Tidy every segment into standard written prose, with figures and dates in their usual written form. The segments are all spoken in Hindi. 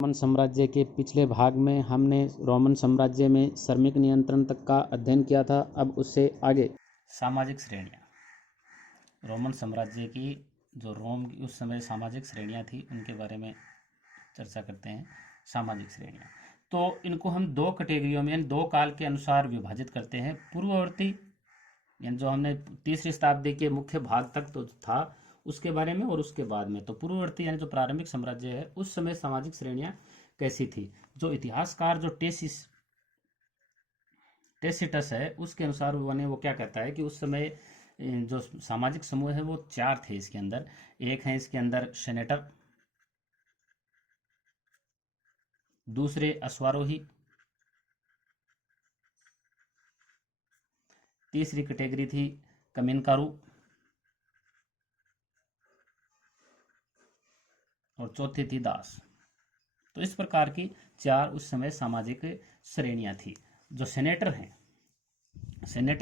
रोमन साम्राज्य के पिछले भाग में हमने रोमन साम्राज्य में श्रमिक नियंत्रण तक का अध्ययन किया था। अब उससे आगे सामाजिक श्रेणियाँ, रोमन साम्राज्य की जो रोम की उस समय सामाजिक श्रेणियाँ थी उनके बारे में चर्चा करते हैं। सामाजिक श्रेणियाँ तो इनको हम दो कैटेगरियों में दो काल के अनुसार विभाजित करते हैं। पूर्ववर्ती यानी जो हमने तीसरी शताब्दी के मुख्य भाग तक तो था उसके बारे में, और उसके बाद में तो पूर्ववर्ती यानी जो प्रारंभिक साम्राज्य है उस समय सामाजिक श्रेणियां कैसी थी। जो इतिहासकार जो टेसिटस है उसके अनुसार वो क्या कहता है कि उस समय जो सामाजिक समूह है वो चार थे इसके अंदर। एक है इसके अंदर सेनेटर, दूसरे अश्वारोही, तीसरी कैटेगरी थी कमिनकारू, और चौथी थी दास। तो इस प्रकार की चार उस समय सामाजिक श्रेणियां थी। जो सेनेटर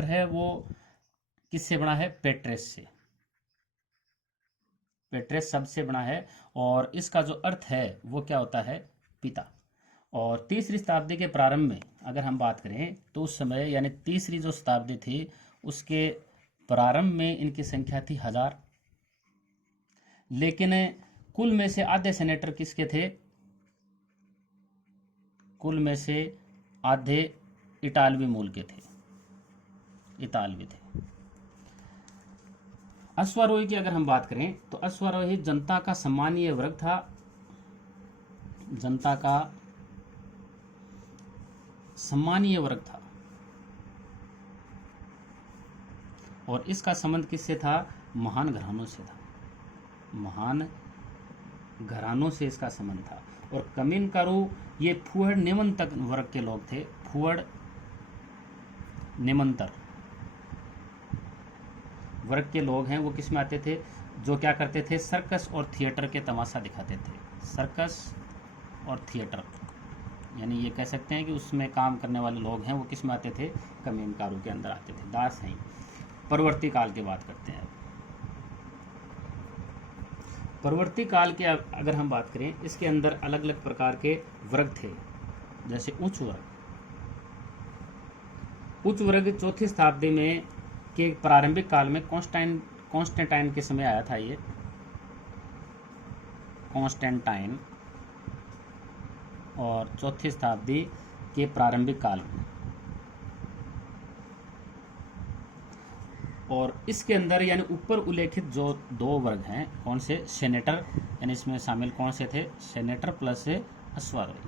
है वो किससे बना है? पेट्रेस से। पेट्रेस शब्द से बना है और इसका जो अर्थ है वो क्या होता है? पिता। और तीसरी शताब्दी के प्रारंभ में अगर हम बात करें तो उस समय यानी तीसरी जो शताब्दी थी उसके प्रारंभ में इनकी संख्या थी 1000, लेकिन कुल में से आधे सेनेटर किसके थे? कुल में से आधे इटालवी मूल के थे, इतालवी थे। अश्वारोही की अगर हम बात करें तो अश्वारोही जनता का सम्मानीय वर्ग था, जनता का सम्मानीय वर्ग था, और इसका संबंध किससे था? महान घरानों से था, महान घरानों से इसका संबंध था। और कमिनकारू ये फुहड़ निमंतक वर्ग के लोग थे। फुहड़ निमंतर वर्ग के लोग हैं वो किस में आते थे? जो क्या करते थे? सर्कस और थिएटर के तमाशा दिखाते थे। सर्कस और थिएटर यानी ये कह सकते हैं कि उसमें काम करने वाले लोग हैं वो किस में आते थे? कमिनकारू के अंदर आते थे। दास हैं। परवर्ती काल की बात करते हैं। परवर्ती काल के अगर हम बात करें इसके अंदर अलग अलग प्रकार के वर्ग थे, जैसे उच्च वर्ग। उच्च वर्ग चौथी शताब्दी में के प्रारंभिक काल में कॉन्स्टेंटाइन के समय आया था। ये कॉन्स्टेंटाइन और चौथी शताब्दी के प्रारंभिक काल में, और इसके अंदर यानी ऊपर उल्लेखित जो दो वर्ग हैं, कौन से? सेनेटर, यानी इसमें शामिल कौन से थे? सेनेटर प्लस अश्वारोही,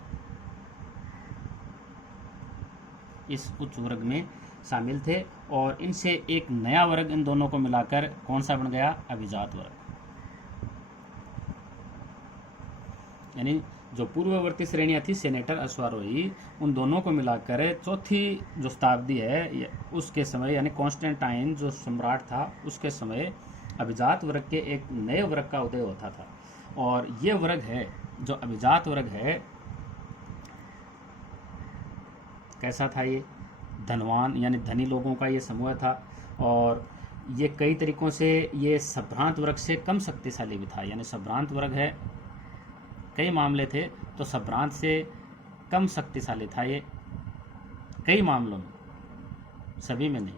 इस उच्च वर्ग में शामिल थे। और इनसे एक नया वर्ग इन दोनों को मिलाकर कौन सा बन गया? अभिजात वर्ग। यानी जो पूर्ववर्ती श्रेणियां थी सेनेटर अश्वारोही, उन दोनों को मिलाकर चौथी जो शताब्दी है उसके समय यानी कॉन्स्टेंटाइन जो सम्राट था उसके समय अभिजात वर्ग के एक नए वर्ग का उदय होता था। और ये वर्ग है जो अभिजात वर्ग है, कैसा था? ये धनवान यानी धनी लोगों का ये समूह था, और ये कई तरीकों से ये संभ्रांत वर्ग से कम शक्तिशाली भी था। यानी संभ्रांत वर्ग है, कई मामले थे तो संभ्रांत से कम शक्तिशाली था ये, कई मामलों में, सभी में नहीं।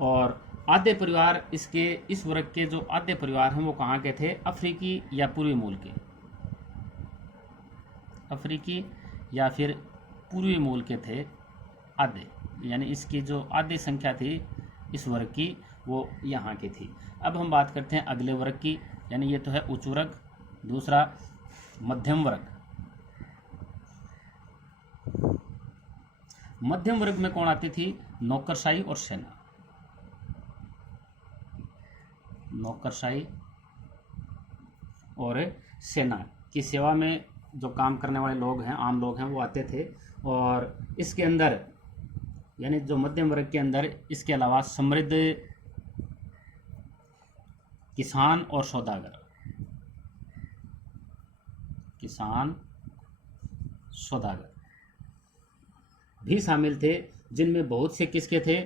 और आधे परिवार इसके इस वर्ग के जो आधे परिवार हैं वो कहाँ के थे? अफ्रीकी या पूर्वी मूल के, अफ्रीकी या फिर पूर्वी मूल के थे आधे। यानी इसकी जो आधी संख्या थी इस वर्ग की वो यहाँ की थी। अब हम बात करते हैं अगले वर्ग की, यानी ये तो है उच्च वर्ग। दूसरा मध्यम वर्ग। मध्यम वर्ग में कौन आती थी? नौकरशाही और सेना। नौकरशाही और सेना की सेवा में जो काम करने वाले लोग हैं, आम लोग हैं, वो आते थे। और इसके अंदर यानी जो मध्यम वर्ग के अंदर इसके अलावा समृद्ध किसान और सौदागर, किसान सौदागर भी शामिल थे, जिनमें बहुत से किसके थे?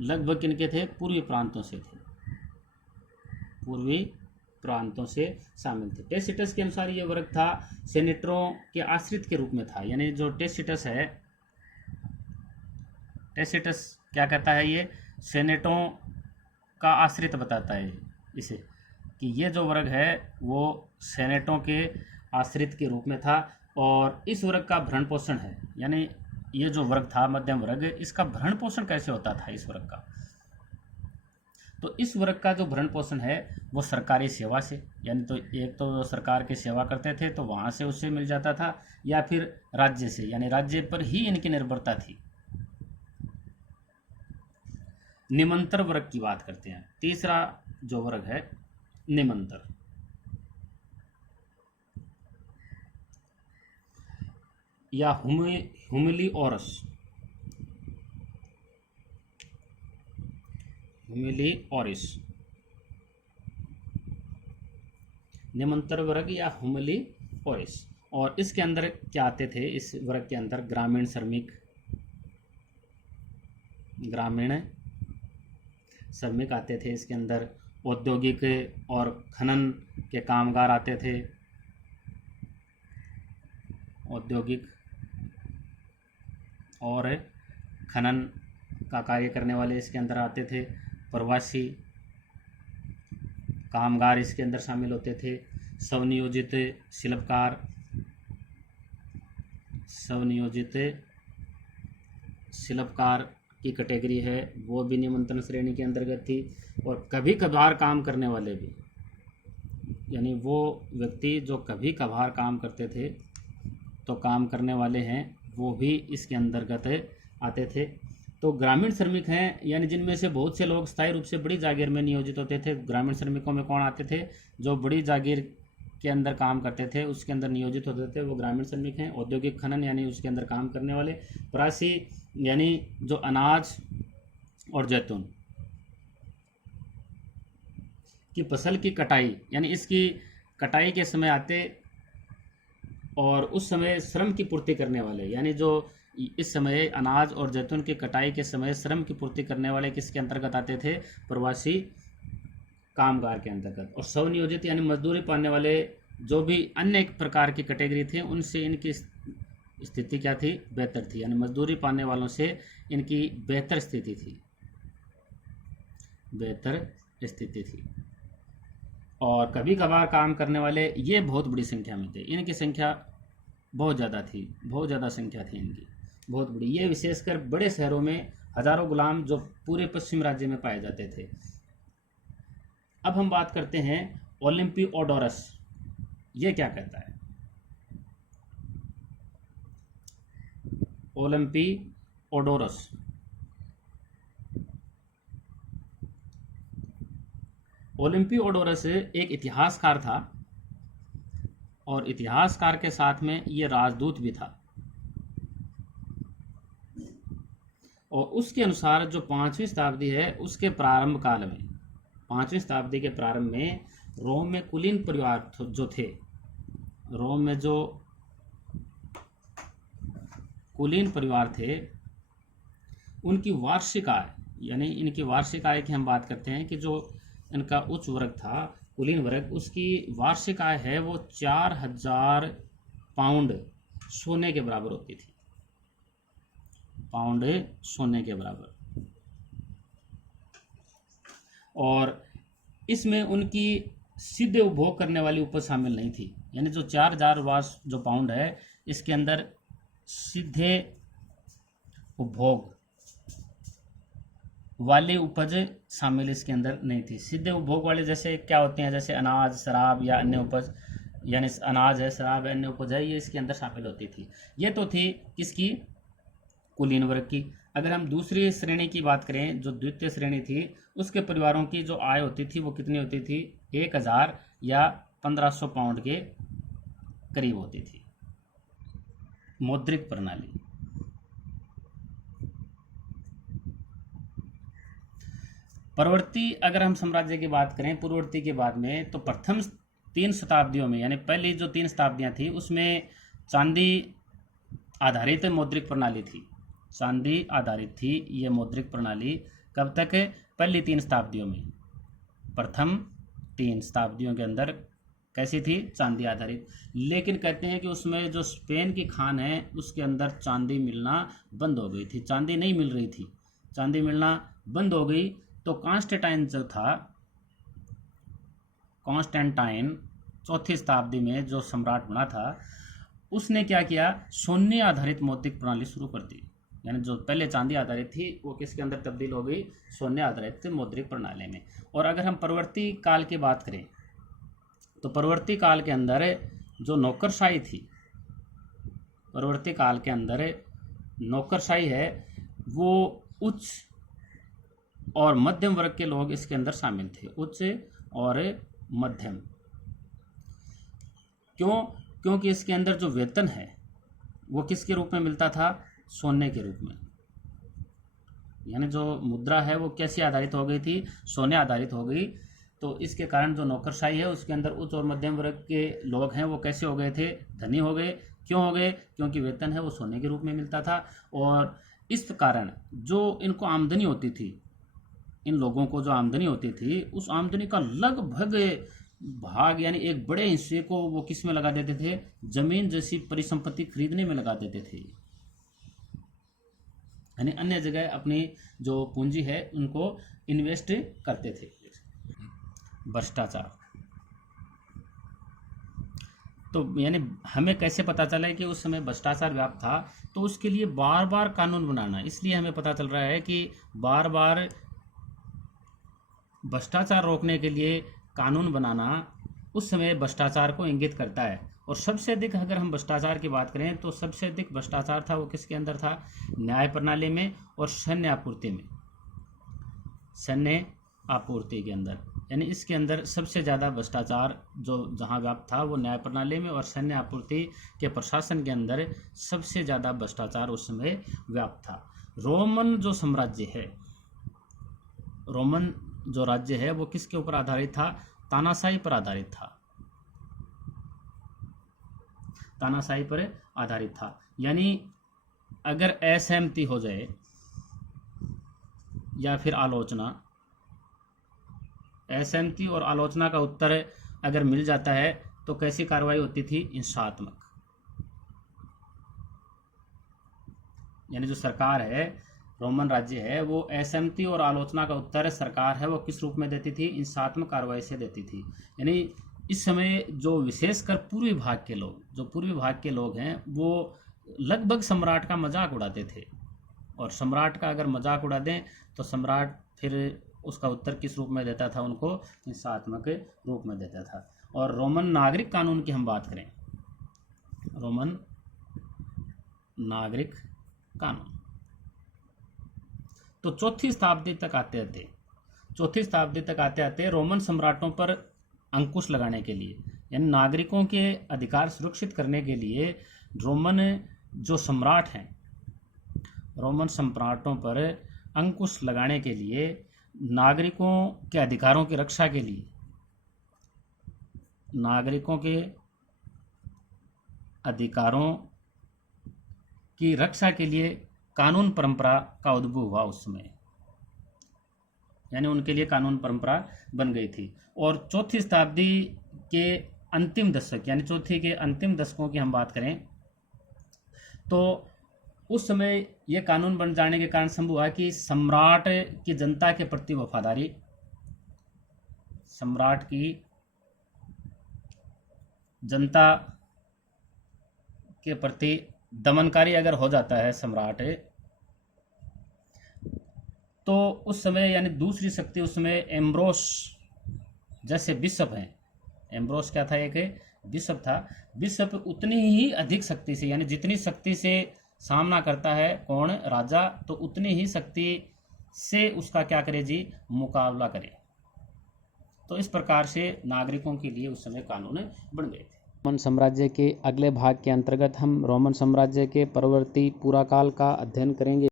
लगभग किनके थे? पूर्वी प्रांतों से थे, पूर्वी प्रांतों से शामिल थे। टेसिटस के अनुसार ये वर्ग था सेनेटरों के आश्रित के रूप में था, यानी जो टेसिटस है, टेसिटस क्या कहता है, ये सेनेटों का आश्रित बताता है इसे, कि ये जो वर्ग है वो सेनेटों के आश्रित के रूप में था। और इस वर्ग का भरण पोषण है, यानी ये जो वर्ग था मध्यम वर्ग, इसका भरण पोषण कैसे होता था इस वर्ग का, तो इस वर्ग का जो भरण पोषण है वो सरकारी सेवा से, यानी तो एक तो सरकार की सेवा करते थे तो वहाँ से उससे मिल जाता था, या फिर राज्य से, यानी राज्य पर ही इनकी निर्भरता थी। निमंत्रण वर्ग की बात करते हैं। तीसरा जो वर्ग है निमंत्रण, या हुमिलिओरस, हुमिलिओरिस, निमंत्रण वर्ग या हुमिलिओरिस। और इसके अंदर क्या आते थे, इस वर्ग के अंदर ग्रामीण श्रमिक, ग्रामीण श्रमिक आते थे। इसके अंदर औद्योगिक और खनन के कामगार आते थे, औद्योगिक और खनन का कार्य करने वाले इसके अंदर आते थे। प्रवासी कामगार इसके अंदर शामिल होते थे। स्वनियोजित शिल्पकार, स्वनियोजित शिल्पकार की कैटेगरी है वो भी निमंत्रण श्रेणी के अंतर्गत थी। और कभी कभार काम करने वाले भी, यानी वो व्यक्ति जो कभी कभार काम करते थे, तो काम करने वाले हैं वो भी इसके अंतर्गत आते थे। तो ग्रामीण श्रमिक हैं, यानी जिनमें से बहुत से लोग स्थायी रूप से बड़ी जागीर में नियोजित होते थे। ग्रामीण श्रमिकों में कौन आते थे, जो बड़ी जागीर के अंदर काम करते थे उसके अंदर नियोजित होते थे, वो ग्रामीण श्रमिक हैं। औद्योगिक खनन यानी उसके अंदर काम करने वाले। प्रवासी यानी जो अनाज और जैतून की फसल की कटाई, यानी इसकी कटाई के समय आते और उस समय श्रम की पूर्ति करने वाले, यानी जो इस समय अनाज और जैतून की कटाई के समय श्रम की पूर्ति करने वाले किसके अंतर्गत आते थे, प्रवासी कामगार के अंतर्गत। और स्वनियोजित यानी मजदूरी पाने वाले जो भी अन्य प्रकार की कैटेगरी थे उनसे इनकी स्थिति क्या थी, बेहतर थी, यानी मजदूरी पाने वालों से इनकी बेहतर स्थिति थी, बेहतर स्थिति थी। और कभी कभार काम करने वाले ये बहुत बड़ी संख्या में थे, इनकी संख्या बहुत ज़्यादा थी, बहुत ज़्यादा संख्या थी इनकी, बहुत बड़ी। ये विशेषकर बड़े शहरों में हजारों गुलाम जो पूरे पश्चिम राज्य में पाए जाते थे। अब हम बात करते हैं ओलिम्पियोडोरस, ये क्या कहता है। ओलिम्पियोडोरस ओलिम्पियोडोरस एक इतिहासकार था, और इतिहासकार के साथ में ये राजदूत भी था। और उसके अनुसार जो 5वीं शताब्दी है उसके प्रारंभ काल में, 5वीं शताब्दी के प्रारंभ में रोम में कुलीन परिवार जो थे, रोम में जो कुलीन परिवार थे उनकी वार्षिक आय, यानी इनकी वार्षिक आय की हम बात करते हैं कि जो इनका उच्च वर्ग था कुलीन वर्ग, उसकी वार्षिक आय है वो 4000 पाउंड सोने के बराबर होती थी, पाउंड सोने के बराबर। और इसमें उनकी सीधे उपभोग करने वाली उपज शामिल नहीं थी, यानी जो 4000 वार्ष जो पाउंड है इसके अंदर सीधे उपभोग वाली उपज शामिल इसके अंदर नहीं थी। सीधे उपभोग वाले जैसे क्या होते हैं, जैसे अनाज, शराब या अन्य उपज, यानी अनाज है, शराब है, अन्य उपज है, ये इसके अंदर शामिल होती थी। ये तो थी किसकी, कुलीन वर्ग की। अगर हम दूसरी श्रेणी की बात करें, जो द्वितीय श्रेणी थी, उसके परिवारों की जो आय होती थी वो कितनी होती थी, 1000 या 1500 पाउंड के करीब होती थी। मौद्रिक प्रणाली, पूर्ववर्ती अगर हम साम्राज्य की बात करें पूर्ववर्ती के बाद में, तो प्रथम 3 शताब्दियों में, यानी पहली जो 3 शताब्दियां थी उसमें चांदी आधारित मौद्रिक प्रणाली थी, चांदी आधारित थी ये मौद्रिक प्रणाली। कब तक, पहली 3 शताब्दियों में, प्रथम 3 शताब्दियों के अंदर कैसी थी, चांदी आधारित। लेकिन कहते हैं कि उसमें जो स्पेन की खान है उसके अंदर चांदी मिलना बंद हो गई थी, चांदी नहीं मिल रही थी, चांदी मिलना बंद हो गई। तो कॉन्स्टेंटाइन जो था, कॉन्स्टेंटाइन 4वीं शताब्दी में जो सम्राट बना था, उसने क्या किया, सोने आधारित मौद्रिक प्रणाली शुरू कर दी। यानी जो पहले चांदी आधारित थी वो किसके अंदर तब्दील हो गई, सोने आधारित मौद्रिक प्रणाली में। और अगर हम परवर्ती काल की बात करें तो परवर्ती काल के अंदर जो नौकरशाही थी, परवर्ती काल के अंदर नौकरशाही है, वो उच्च और मध्यम वर्ग के लोग इसके अंदर शामिल थे, उच्च और मध्यम। क्यों? क्योंकि इसके अंदर जो वेतन है वो किसके रूप में मिलता था, सोने के रूप में। यानी जो मुद्रा है वो कैसी आधारित हो गई थी, सोने आधारित हो गई। तो इसके कारण जो नौकरशाही है उसके अंदर उच्च और मध्यम वर्ग के लोग हैं वो कैसे हो गए थे, धनी हो गए। क्यों हो गए? क्योंकि वेतन है वो सोने के रूप में मिलता था। और इस कारण जो इनको आमदनी होती थी, इन लोगों को जो आमदनी होती थी, उस आमदनी का लगभग भाग यानी एक बड़े हिस्से को वो किस में लगा देते थे, जमीन जैसी परिसंपत्ति खरीदने में लगा देते थे। यानी अन्य जगह अपनी जो पूंजी है उनको इन्वेस्ट करते थे। भ्रष्टाचार, तो यानी हमें कैसे पता चला है कि उस समय भ्रष्टाचार व्याप्त था? तो उसके लिए बार बार कानून बनाना, इसलिए हमें पता चल रहा है कि बार बार भ्रष्टाचार रोकने के लिए कानून बनाना उस समय भ्रष्टाचार को इंगित करता है। और सबसे अधिक अगर हम भ्रष्टाचार की बात करें तो सबसे अधिक भ्रष्टाचार था वो किसके अंदर था, न्याय प्रणाली में और सैन्य आपूर्ति में, सैन्य आपूर्ति के अंदर। यानी इसके अंदर सबसे ज़्यादा भ्रष्टाचार जो जहाँ व्याप्त था वो न्याय प्रणाली में और सैन्य आपूर्ति के प्रशासन के अंदर सबसे ज़्यादा भ्रष्टाचार उस समय व्याप्त था। रोमन जो साम्राज्य है, रोमन जो राज्य है वो किसके ऊपर आधारित था, तानाशाही पर आधारित था, तानाशाही पर आधारित था। यानी अगर असहमति हो जाए या फिर आलोचना, असहमति और आलोचना का उत्तर अगर मिल जाता है तो कैसी कार्रवाई होती थी, हिंसात्मक। यानी जो सरकार है, रोमन राज्य है, वो असहमति और आलोचना का उत्तर सरकार है वो किस रूप में देती थी, हिंसात्मक कार्रवाई से देती थी। यानी इस समय जो विशेषकर पूर्वी भाग के लोग, जो पूर्वी भाग के लोग हैं वो लगभग सम्राट का मजाक उड़ाते थे। और सम्राट का अगर मजाक उड़ा दें तो सम्राट फिर उसका उत्तर किस रूप में देता था, उनको हिंसात्मक रूप में देता था। और रोमन नागरिक कानून की हम बात करें, रोमन नागरिक कानून तो चौथी शताब्दी तक आते आते रोमन सम्राटों पर अंकुश लगाने के लिए, यानी नागरिकों के अधिकार सुरक्षित करने के लिए रोमन जो सम्राट हैं, रोमन सम्राटों पर अंकुश लगाने के लिए, नागरिकों के अधिकारों की रक्षा के लिए, नागरिकों के अधिकारों की रक्षा के लिए कानून परंपरा का उद्भव हुआ उस समय। यानी उनके लिए कानून परंपरा बन गई थी। और चौथी शताब्दी के अंतिम दशक, यानी चौथी के अंतिम दशकों की हम बात करें तो उस समय यह कानून बन जाने के कारण संभव हुआ कि सम्राट की जनता के प्रति वफादारी, सम्राट की जनता के प्रति दमनकारी अगर हो जाता है सम्राट, तो उस समय यानी दूसरी शक्ति उस समय एम्ब्रोस जैसे बिशप हैं, एम्ब्रोस क्या था, एक बिशप था। बिशप उतनी ही अधिक शक्ति से, यानी जितनी शक्ति से सामना करता है कौन, राजा, तो उतनी ही शक्ति से उसका क्या करे जी, मुकाबला करे। तो इस प्रकार से नागरिकों के लिए उस समय कानून बन गए थे। रोमन साम्राज्य के अगले भाग के अंतर्गत हम रोमन साम्राज्य के परवर्ती पूरा काल का अध्ययन करेंगे।